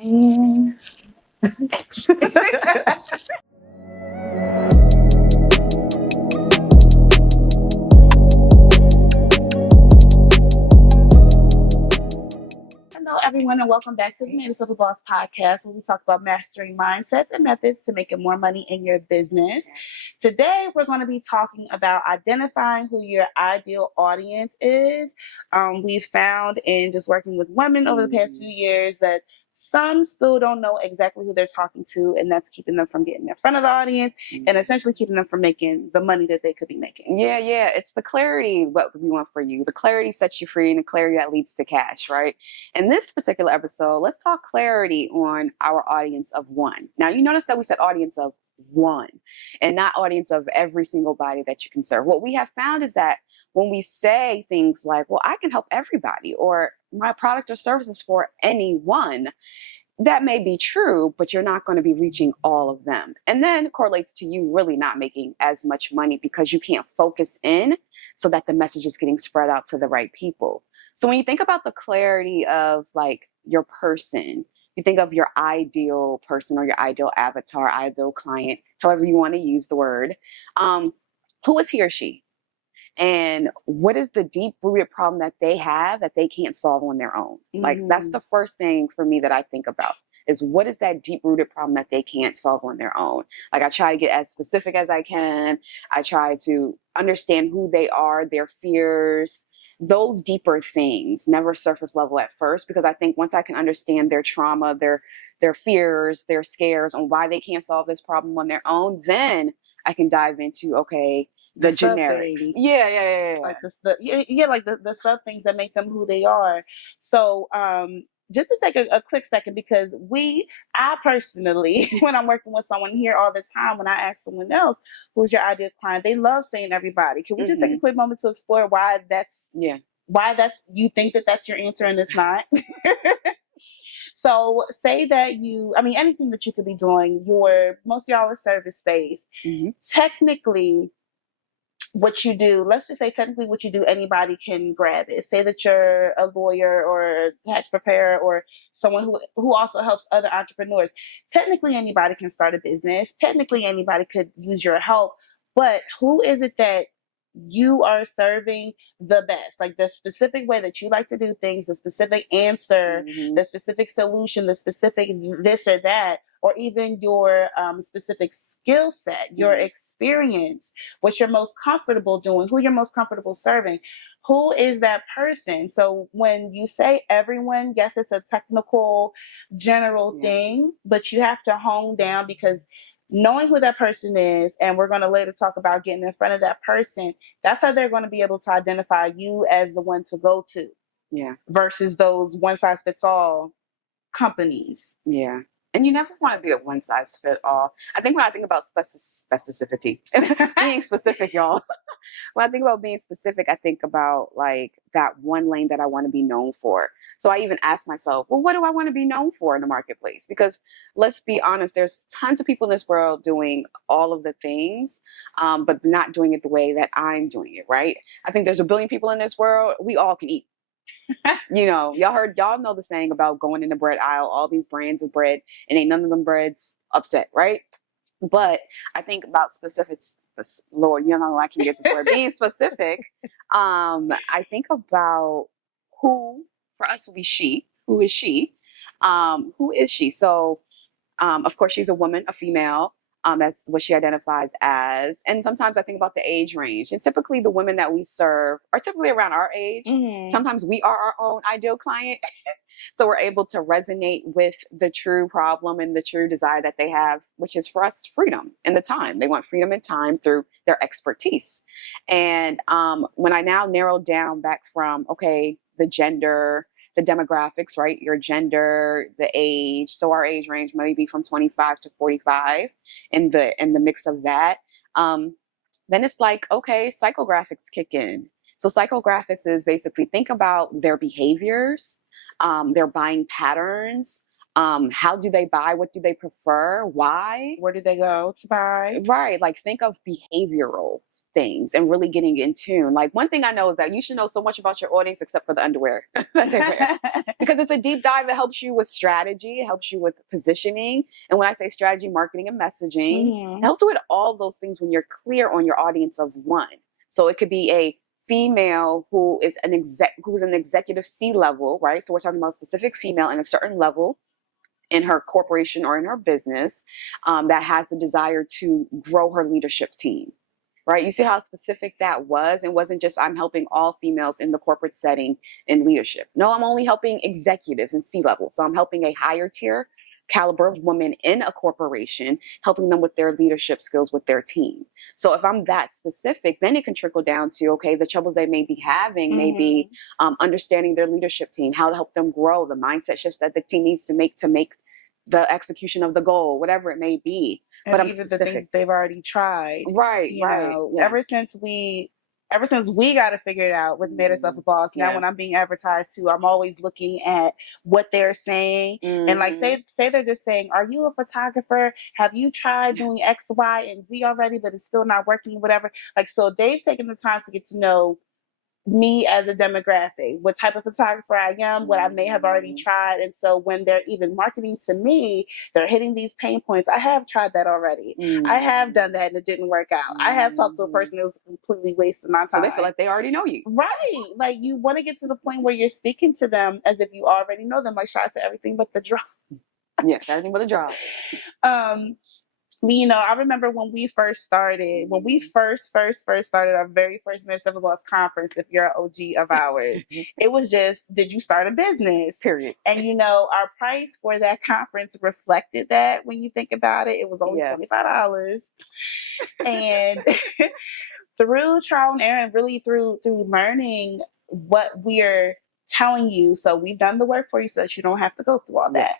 Mm. Hello, everyone, and welcome back to the Made a Simple Boss podcast, where we talk about mastering mindsets and methods to making more money in your business. Today, we're going to be talking about identifying who your ideal audience is. We've found in just working with women over the past few years that some still don't know exactly who they're talking to, and that's keeping them from getting in front of the audience and essentially keeping them from making the money that they could be making. Yeah. It's the clarity what we want for you. The clarity sets you free, and the clarity that leads to cash, right? In this particular episode, let's talk clarity on our audience of one. Now, you notice that we said audience of one and not audience of every single body that you can serve. What we have found is that when we say things like, well, I can help everybody, or my product or service is for anyone, that may be true, but you're not going to be reaching all of them. And then it correlates to you really not making as much money because you can't focus in so that the message is getting spread out to the right people. So when you think about the clarity of like your person, you think of your ideal person or your ideal avatar, ideal client, however you want to use the word. Who is he or she? And what is the deep rooted problem that they have that they can't solve on their own? Like, that's the first thing for me that I think about, is what is that deep rooted problem that they can't solve on their own? Like, I try to get as specific as I can. I try to understand who they are, their fears, those deeper things, never surface level at first, because I think once I can understand their trauma, their fears, their scares on why they can't solve this problem on their own, then I can dive into, okay, the generics. Things. Yeah. Like the sub things that make them who they are. So just to take a quick second, because I personally, when I'm working with someone here all the time, when I ask someone else, who's your ideal client, they love saying everybody. Can we just take a quick moment to explore why that's you think that that's your answer and it's not? So say that anything that you could be doing, most of y'all are service based. Technically, what you do, let's just say technically what you do, anybody can grab it. Say that you're a lawyer or a tax preparer or someone who also helps other entrepreneurs. Technically, anybody can start a business. Technically, anybody could use your help. But who is it that you are serving the best? Like the specific way that you like to do things, the specific answer, the specific solution, the specific this or that, or even your specific skill set, your experience, what you're most comfortable doing, who you're most comfortable serving. Who is that person? So when you say everyone, yes, it's a technical, general thing, but you have to hone down, because knowing who that person is, and we're going to later talk about getting in front of that person, that's how they're going to be able to identify you as the one to go to. Yeah. Versus those one size fits all companies. Yeah. And you never want to be a one size fit all. I think when I think about specificity, being specific, y'all. When I think about being specific, I think about like that one lane that I want to be known for. So I even ask myself, well, what do I want to be known for in the marketplace? Because let's be honest, there's tons of people in this world doing all of the things, but not doing it the way that I'm doing it, right? I think there's a billion people in this world. We all can eat. Y'all know the saying about going in the bread aisle, all these brands of bread, and ain't none of them breads upset, right? But I think about specifics. Lord, I can get this word. Being specific, I think about who, for us, would be she. Who is she? Who is she? So, of course, she's a woman, a female. That's what she identifies as. And sometimes I think about the age range. And typically the women that we serve are typically around our age. Sometimes we are our own ideal client. So we're able to resonate with the true problem and the true desire that they have, which is for us freedom and the time. They want freedom and time through their expertise. And when I now narrow down back from, okay, the gender, the demographics, right? Your gender, the age. So our age range might be from 25 to 45 in the mix of that. Then it's like, okay, psychographics kick in. So psychographics is basically think about their behaviors, their buying patterns. How do they buy? What do they prefer? Why? Where do they go to buy? Right. Like think of behavioral. things and really getting in tune. Like one thing I know is that you should know so much about your audience except for the underwear that they wear. Because it's a deep dive that helps you with strategy, it helps you with positioning. And when I say strategy, marketing, and messaging, it helps with all those things when you're clear on your audience of one. So it could be a female who is who's an executive C level, right? So we're talking about a specific female in a certain level in her corporation or in her business that has the desire to grow her leadership team. Right? You see how specific that was? It wasn't just I'm helping all females in the corporate setting in leadership. No, I'm only helping executives in C-level. So I'm helping a higher tier caliber of women in a corporation, helping them with their leadership skills with their team. So if I'm that specific, then it can trickle down to, okay, the troubles they may be having, maybe understanding their leadership team, how to help them grow, the mindset shifts that the team needs to make the execution of the goal, whatever it may be. And but I'm even specific. the things they've already tried. Right, you right. know, Yeah. ever since we got to figure it out with Made Herself a Boss. Now, when I'm being advertised to, I'm always looking at what they're saying. And like, say they're just saying, are you a photographer? Have you tried doing X, Y, and Z already, but it's still not working, whatever. Like, so they've taken the time to get to know me as a demographic, what type of photographer I am, what I may have already tried. And so when they're even marketing to me, they're hitting these pain points. I have tried that already. I have done that and it didn't work out. I have talked to a person that was completely wasting my time. So they feel like they already know you. Right. Like you want to get to the point where you're speaking to them as if you already know them. Like Shai said, everything but the drop. Yes, everything but the drop. You know, I remember when we first started, when we first started our very first Made Herself a Boss conference, if you're an OG of ours, it was just, did you start a business? Period. And, you know, our price for that conference reflected that when you think about it. It was only $25. And through trial and error and really through learning what we're telling you, so we've done the work for you so that you don't have to go through all that.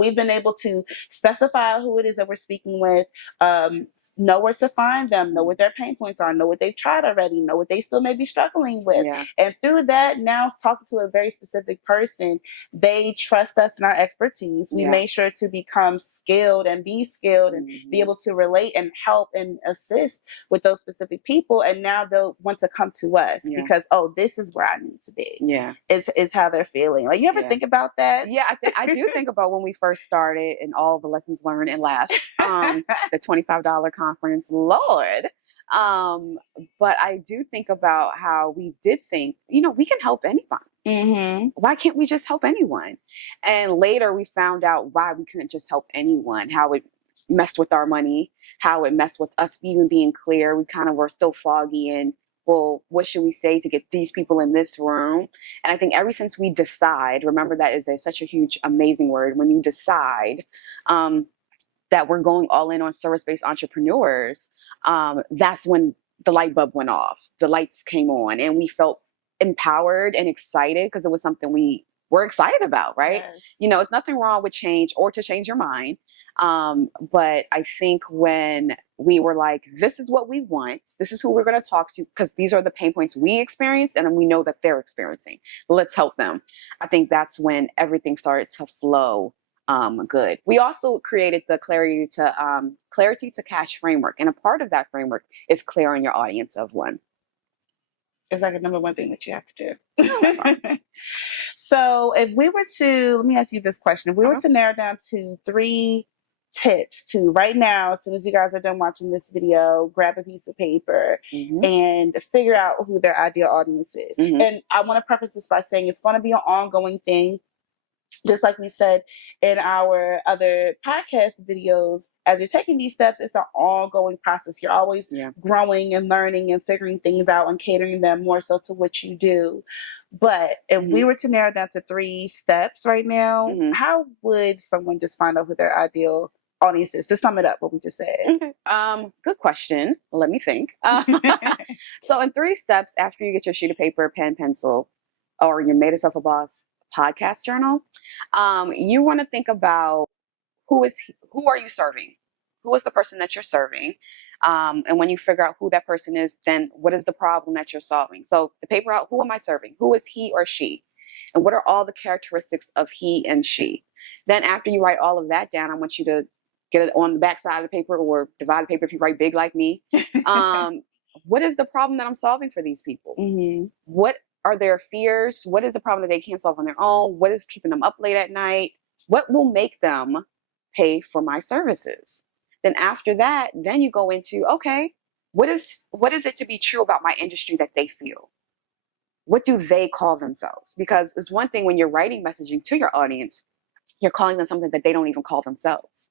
We've been able to specify who it is that we're speaking with, know where to find them, know what their pain points are, know what they've tried already, know what they still may be struggling with. And through that, now talking to a very specific person, they trust us in our expertise. We made sure to become skilled and be skilled and be able to relate and help and assist with those specific people. And now they'll want to come to us because, oh, this is where I need to be. Is how they're feeling. Like, you ever think about that? Yeah, I do think about when we first started and all the lessons learned and laughed. The $25 conference, Lord. But I do think about how we did think, you know, we can help anyone. Why can't we just help anyone? And later we found out why we couldn't just help anyone, how it messed with our money, how it messed with us even being clear. We kind of were still foggy and, well, what should we say to get these people in this room? And I think ever since we decide, remember that is such a huge, amazing word. When you decide that we're going all in on service-based entrepreneurs, that's when the light bulb went off. The lights came on and we felt empowered and excited because it was something we were excited about, right? You know, it's nothing wrong with change or to change your mind. But I think when we were like, this is what we want, this is who we're going to talk to, because these are the pain points we experienced and we know that they're experiencing. Let's help them. I think that's when everything started to flow good. We also created the Clarity to Cash framework. And a part of that framework is clearing your audience of one. It's like a number one thing that you have to do. So if we were to, let me ask you this question. If we were to narrow down to 3 tips to right now, as soon as you guys are done watching this video, grab a piece of paper and figure out who their ideal audience is. And I want to preface this by saying it's going to be an ongoing thing. Just like we said in our other podcast videos, as you're taking these steps, it's an ongoing process. You're always growing and learning and figuring things out and catering them more so to what you do. But if we were to narrow down to 3 steps right now, how would someone just find out who their ideal audience is? To sum it up, what we just said. Good question. Let me think. So in 3 steps, after you get your sheet of paper, pen, pencil, or you Made Herself a Boss podcast journal, you want to think about who are you serving? Who is the person that you're serving? And when you figure out who that person is, then what is the problem that you're solving? So the paper out, who am I serving? Who is he or she? And what are all the characteristics of he and she? Then after you write all of that down, I want you to get it on the back side of the paper or divide the paper if you write big like me. what is the problem that I'm solving for these people? What are their fears? What is the problem that they can't solve on their own? What is keeping them up late at night? What will make them pay for my services? Then after that, then you go into, okay, what is it to be true about my industry that they feel? What do they call themselves? Because it's one thing when you're writing messaging to your audience, you're calling them something that they don't even call themselves.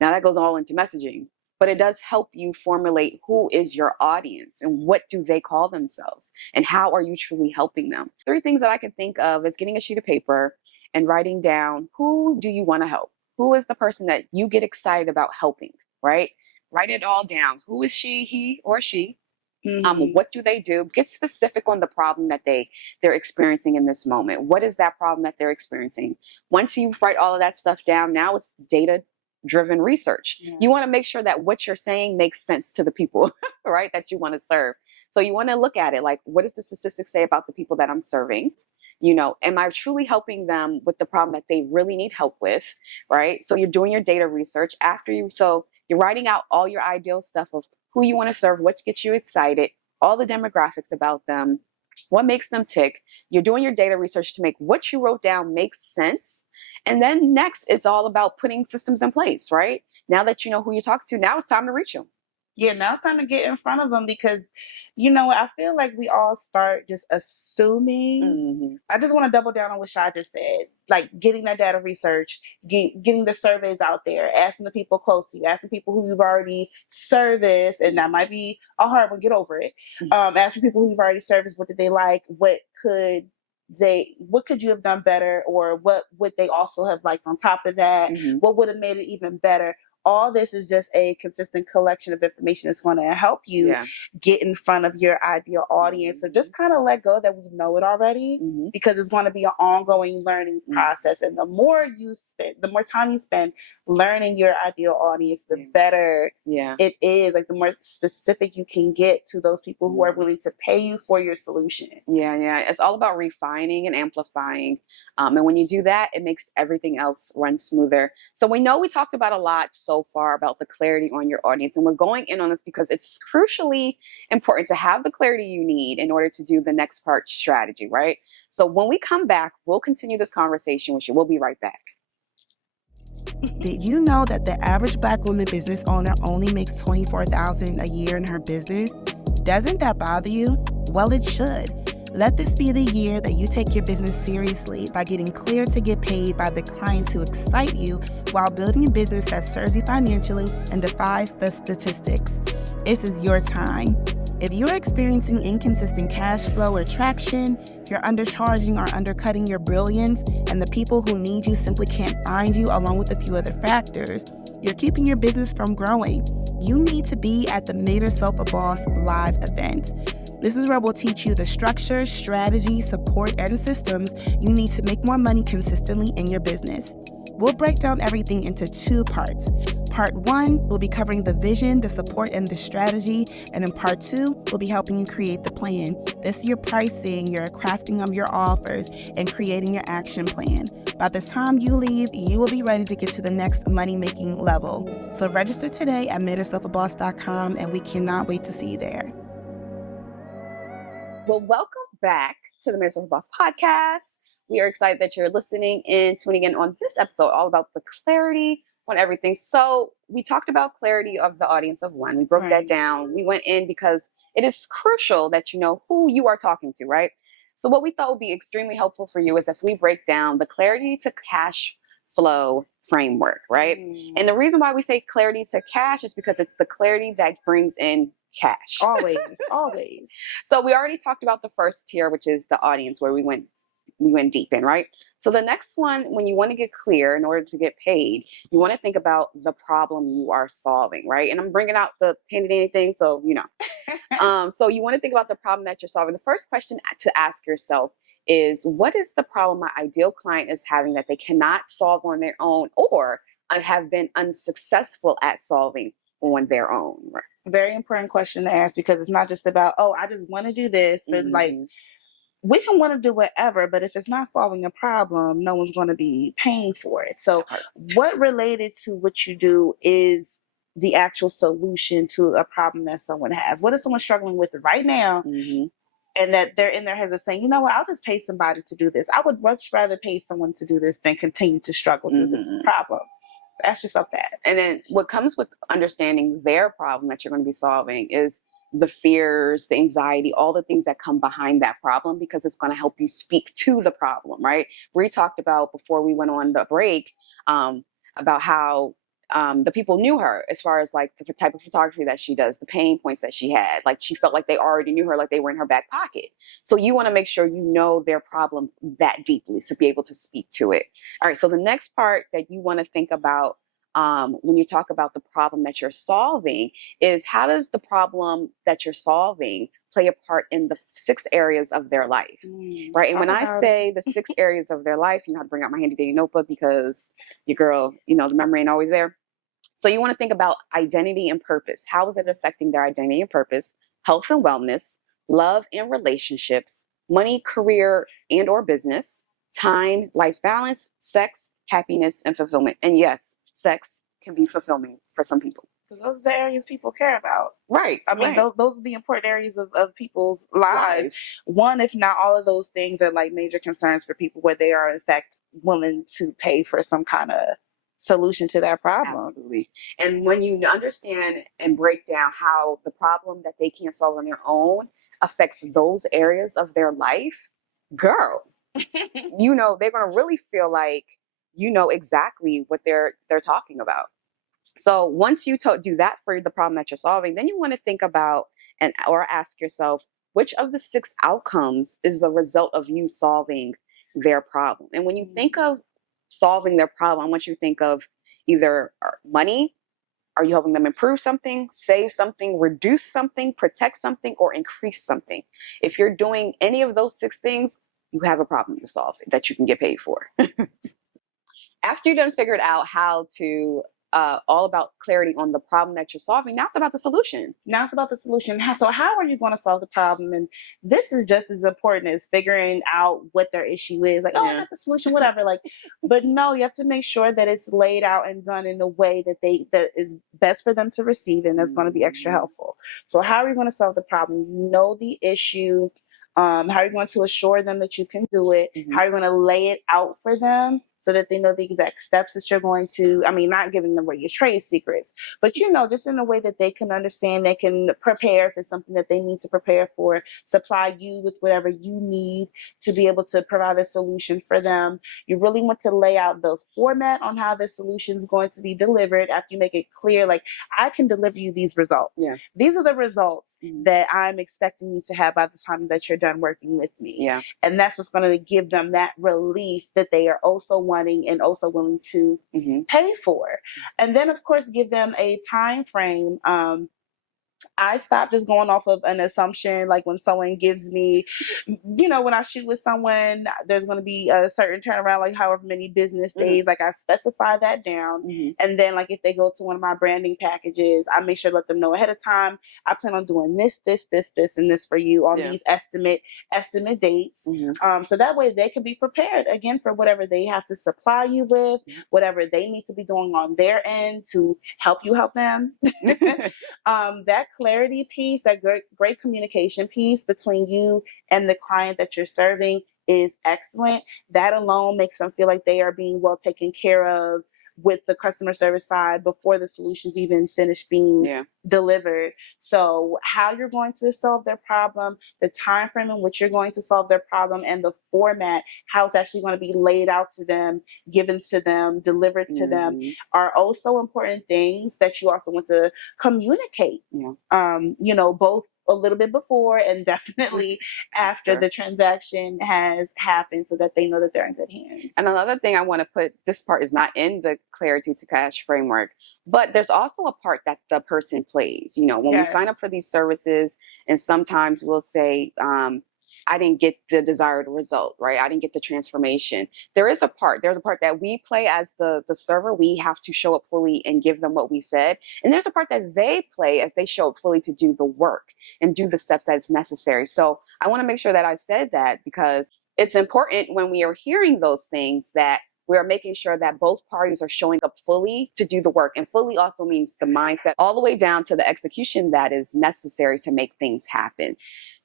Now that goes all into messaging, but it does help you formulate who is your audience and what do they call themselves and how are you truly helping them. 3 things that I can think of is getting a sheet of paper and writing down, who do you want to help? Who is the person that you get excited about helping, right? Write it all down. Who is she, he, or she? What do they do? Get specific on the problem that they're experiencing in this moment. What is that problem that they're experiencing? Once you write all of that stuff down, now it's data-driven research. Yeah. You want to make sure that what you're saying makes sense to the people, right, that you want to serve. So you want to look at it like, what does the statistics say about the people that I'm serving? You know, am I truly helping them with the problem that they really need help with, right? So you're doing your data research so you're writing out all your ideal stuff of who you want to serve, what gets you excited, all the demographics about them, what makes them tick. You're doing your data research to make what you wrote down make sense. And then next, it's all about putting systems in place, right? Now that you know who you're talking to, now it's time to reach them. Yeah, now it's time to get in front of them because, you know, I feel like we all start just assuming. I just want to double down on what Sha just said, like getting that data research, getting the surveys out there, asking the people close to you, asking people who you've already serviced, and that might be a hard one, get over it. Asking people who you've already serviced, what did they like, what could you have done better, or what would they also have liked on top of that, what would have made it even better. All this is just a consistent collection of information that's going to help you get in front of your ideal audience. So just kind of let go that we know it already, because it's going to be an ongoing learning process. And the more time you spend learning your ideal audience, the better it is. Like the more specific you can get to those people who are willing to pay you for your solution. Yeah. It's all about refining and amplifying. And when you do that, it makes everything else run smoother. So we talked about a lot so far about the clarity on your audience. And we're going in on this because it's crucially important to have the clarity you need in order to do the next part, strategy, right? So when we come back, we'll continue this conversation with you. We'll be right back. Did you know that the average Black woman business owner only makes $24,000 a year in her business? Doesn't that bother you? Well, it should. Let this be the year that you take your business seriously by getting clear to get paid by the clients who excite you while building a business that serves you financially and defies the statistics. This is your time. If you're experiencing inconsistent cash flow or traction, if you're undercharging or undercutting your brilliance, and the people who need you simply can't find you along with a few other factors, you're keeping your business from growing. You need to be at the Made Yourself a Boss live event. This is where we'll teach you the structure, strategy, support, and systems you need to make more money consistently in your business. We'll break down everything into 2 parts. Part 1, we'll be covering the vision, the support, and the strategy. And in part 2, we'll be helping you create the plan. This is your pricing, your crafting of your offers, and creating your action plan. By the time you leave, you will be ready to get to the next money-making level. So register today at madeyourselfaboss.com, and we cannot wait to see you there. Well, welcome back to the Made Yourself a Boss podcast. We are excited that you're listening and tuning in on this episode, all about the clarity on everything. So we talked about clarity of the audience of one. We broke that down. We went in because it is crucial that you know who you are talking to, right? So what we thought would be extremely helpful for you is if we break down the clarity to cash flow framework, right? And the reason why we say clarity to cash is because it's the clarity that brings in cash. Always. So we already talked about the first tier, which is the audience, where we went deep in, right? So the next one, when you want to get clear in order to get paid, you want to think about the problem you are solving, right? And I'm bringing out the handy dandy thing, so you know. So you want to think about the problem that you're solving. The first question to ask yourself is, what is the problem my ideal client is having that they cannot solve on their own, or have been unsuccessful at solving on their own? Right? Very important question to ask, because it's not just about, oh, I just want to do this, but like, we can want to do whatever, but if it's not solving a problem, no one's going to be paying for it. So what related to what you do is the actual solution to a problem that someone has. What is someone struggling with right now? Mm-hmm. And that they're in their heads of saying, you know what, I'll just pay somebody to do this. I would much rather pay someone to do this than continue to struggle through this problem. Ask yourself that. And then what comes with understanding their problem that you're going to be solving is the fears, the anxiety, all the things that come behind that problem, because it's going to help you speak to the problem, right? We talked about before we went on the break about how the people knew her as far as like the type of photography that she does, the pain points that she had. Like she felt like they already knew her, like they were in her back pocket. So you want to make sure you know their problem that deeply to be able to speak to it. All right. So the next part that you want to think about when you talk about the problem that you're solving is how does the problem that you're solving play a part in the 6 areas of their life, right? And when I say the 6 areas of their life, you know how to bring out my handy dandy notebook because your girl, you know, the memory ain't always there. So you want to think about identity and purpose. How is it affecting their identity and purpose, health and wellness, love and relationships, money, career, and or business, time, life balance, sex, happiness, and fulfillment. And yes, sex can be fulfilling for some people. Those are the areas people care about. Right. I mean, those are the important areas of people's lives. One, if not all of those things are like major concerns for people where they are in fact willing to pay for some kind of solution to that problem. Absolutely. And when you understand and break down how the problem that they can't solve on their own affects those areas of their life, girl, you know, they're going to really feel like you know exactly what they're talking about. So once you do that for the problem that you're solving, then you want to think about or ask yourself, which of the 6 outcomes is the result of you solving their problem? And when you think of solving their problem, I want you to think of either money. Are you helping them improve something, save something, reduce something, protect something, or increase something? If you're doing any of those 6 things, you have a problem to solve that you can get paid for. After you've done figured out how to all about clarity on the problem that you're solving, now it's about the solution. Now it's about the solution. So how are you going to solve the problem? And this is just as important as figuring out what their issue is. Like, oh, I got the solution, whatever. Like, but no, you have to make sure that it's laid out and done in a way that is best for them to receive and that's going to be extra helpful. So how are you going to solve the problem? You know the issue. How are you going to assure them that you can do it? How are you going to lay it out for them so that they know the exact steps that you're going to, I mean, not giving them away your trade secrets, but, you know, just in a way that they can understand, they can prepare if it's something that they need to prepare for, supply you with whatever you need to be able to provide a solution for them. You really want to lay out the format on how the solution is going to be delivered after you make it clear, like, I can deliver you these results. Yeah. These are the results that I'm expecting you to have by the time that you're done working with me. Yeah. And that's what's going to give them that relief that they are also wanting and also willing to pay for. And then, of course, give them a time frame. I stopped just going off of an assumption, like when someone gives me, you know, when I shoot with someone, there's going to be a certain turnaround, like however many business days, like I specify that down. And then like if they go to one of my branding packages, I make sure to let them know ahead of time, I plan on doing this, and this for you on these estimate dates. So that way they can be prepared again for whatever they have to supply you with, whatever they need to be doing on their end to help you help them. That clarity piece, that great communication piece between you and the client that you're serving is excellent. That alone makes them feel like they are being well taken care of with the customer service side before the solutions even finish being delivered. So how you're going to solve their problem, the time frame in which you're going to solve their problem, and the format, how it's actually going to be laid out to them, given to them, delivered to them, are also important things that you also want to communicate. You know, both a little bit before and definitely after the transaction has happened so that they know that they're in good hands. And another thing I want to put, this part is not in the Clarity to Cash framework, but there's also a part that the person plays. You know, when we sign up for these services, and sometimes we'll say, I didn't get the desired result, right? I didn't get the transformation. There's a part that we play as the server. We have to show up fully and give them what we said. And there's a part that they play as they show up fully to do the work and do the steps that's necessary. So I want to make sure that I said that because it's important when we are hearing those things that We are making sure that both parties are showing up fully to do the work. And fully also means the mindset all the way down to the execution that is necessary to make things happen.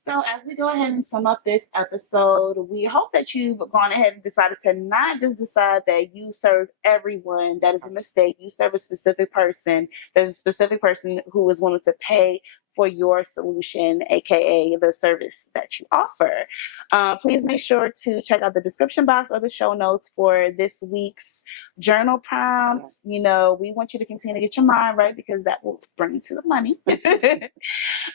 So as we go ahead and sum up this episode, we hope that you've gone ahead and decided to not just decide that you serve everyone. That is a mistake. You serve a specific person. There's a specific person who is willing to pay for your solution, aka the service that you offer. Please make sure to check out the description box or the show notes for this week's journal prompt. You know, we want you to continue to get your mind right because that will bring you to the money.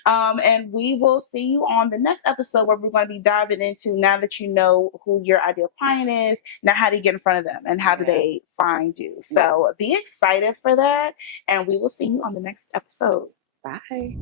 And we will see you on the next episode where we're going to be diving into, now that you know who your ideal client is, now how do you get in front of them and how do they find you? So be excited for that, and we will see you on the next episode. Bye.